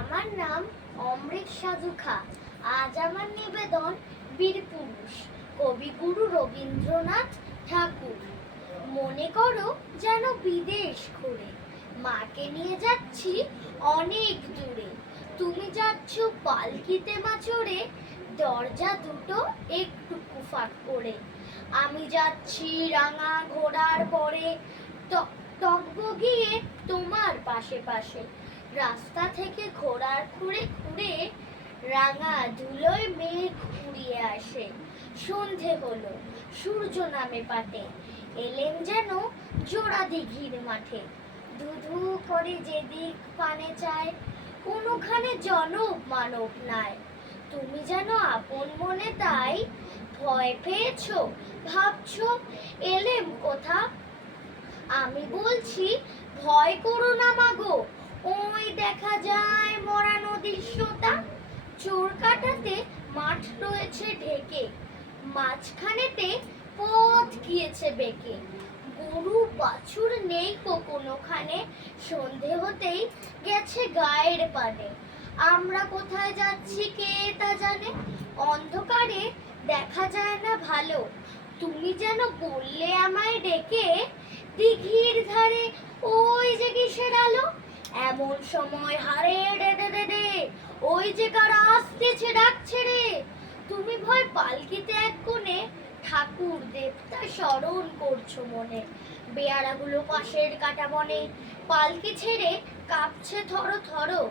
আমার নাম অমৃত সাধু খা। আজ আমার নিবেদন বীরপুরুষ কবিগুরু রবীন্দ্রনাথ ঠাকুর। মনে করো যেন বিদেশ ঘুরে, মাকে নিয়ে যাচ্ছি অনেক দূরে। তুমি যাচ্ছ পালকিতে মা চড়ে, দরজা দুটো একটু ফাঁক করে। আমি যাচ্ছি রাঙা ঘোড়ার পরে, টকবগিয়ে তোমার পাশে পাশে। রাস্তা থেকে ঘোড়ার খুঁড়ে খুঁড়ে রাঙা ধুলোয় মেঘ উড়িয়ে আসে। সন্ধে হলো, সূর্য নামে পাটে, এলেন যেন জোড়া দিঘির মাঠে। ধুধু করে যেদিক পানে চায়, কোনোখানে জনক মানব নাই। তুমি যেন আপন মনে তাই ভয় পেয়েছো, ভাবছো এলেম কোথা। আমি বলছি ভয় করো না মাগো, ওই দেখা যায় মরা নদীর সোতা। চোর কাটাতে মাঠ রয়েছে ঢেকে, মাঝখানেতে পথ গিয়েছে বেঁকে। গরু বাছুর নেই কোনোখানে, সন্ধে হতেই গেছে গায়ের পানে। আমরা কোথায় যাচ্ছি কে তা জানে, অন্ধকারে দেখা যায় না ভালো। তুমি যেন বললে আমায় ডেকে, দিঘির ধারে ওই যে কিসের আলো। এমন সময় হারে রে রে রে রে, ওই যে কারা আসতেছে ডাকছে রে। তুমি ভয় পালকিতে এক কোণে ঠাকুর দেবতা স্মরণ করছো মনে। বেয়ারাগুলো পাশের কাটা বনে, পালকি ছেড়ে কাঁপছে থরো থরো।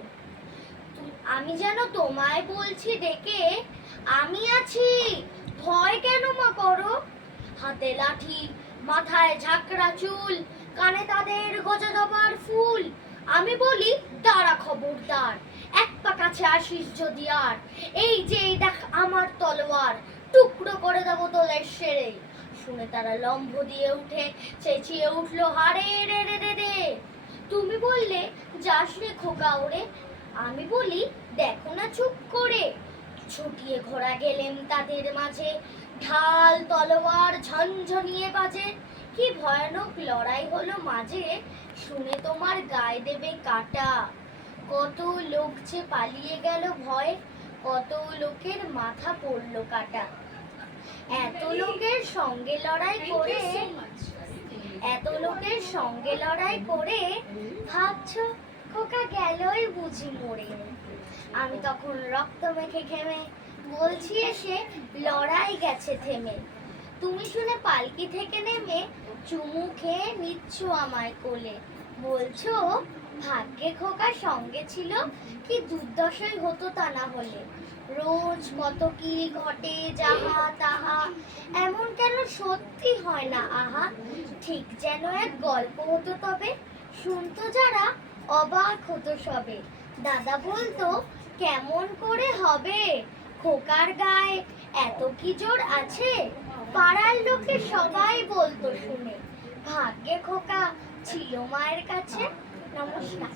আমি যেন তোমায় বলছি ডেকে, আমি আছি, ভয় কেন মা করো। হাতে লাঠি, মাথায় ঝাঁকড়া চুল, কানে তাদের গজগবার ফুল। আমি বলি দাঁড়া খবরদার, এক পা কাছে আসিস যদি আর। এই যে দেখ আমার তলোয়ার, টুকরো করে দেবো তোলের সেরে। শুনে তারা লম্ব দিয়ে উঠে চেঁচিয়ে উঠলো হারে রে রে রে রে। তুমি বললে যাস রে খোকা ওরে, আমি বলি দেখো না চুপ করে। ছুটিয়ে ঘোড়া গেলেন তাদের মাঝে, ঢাল তলোয়ার ঝনঝনিয়ে বাজে। কি ভয়ানক লড়াই হলো মাঝে, শুনে তোমার গায়ে দেবে কাটা। কত লোক যে পালিয়ে গেল ভয়ে, কত লোকের মাথা পড়লো কাটা। এত লোকের সঙ্গে লড়াই করে ভাবছো খোকা গেলই বুঝি মরে। আমি তখন রক্ত মেখে ঘেমে বলছি এসে লড়াই গেছে থেমে। তুমি শুনে পালকি থেকে নেমে চুমু খেয়ে নিচ্ছ আমায় কোলে, বলছো ভাগ্যে খোকা সঙ্গে ছিল, কি দুর্দশাই হতো তা না হলে। রোজ কত কি ঘটে যাহা তাহা, এমন কেন সত্যি হয় না আহা। ঠিক যেন এক গল্প হতো তবে, শুনতো যারা অবাক হতো সবে। দাদা বলতো কেমন করে হবে, খোকার গায়ে এত কি জোর আছে। পাড়ার লোকে সবাই বলতো শুনে, ভাগ্যে খোকা ছিল মায়ের কাছে। নমস্কার।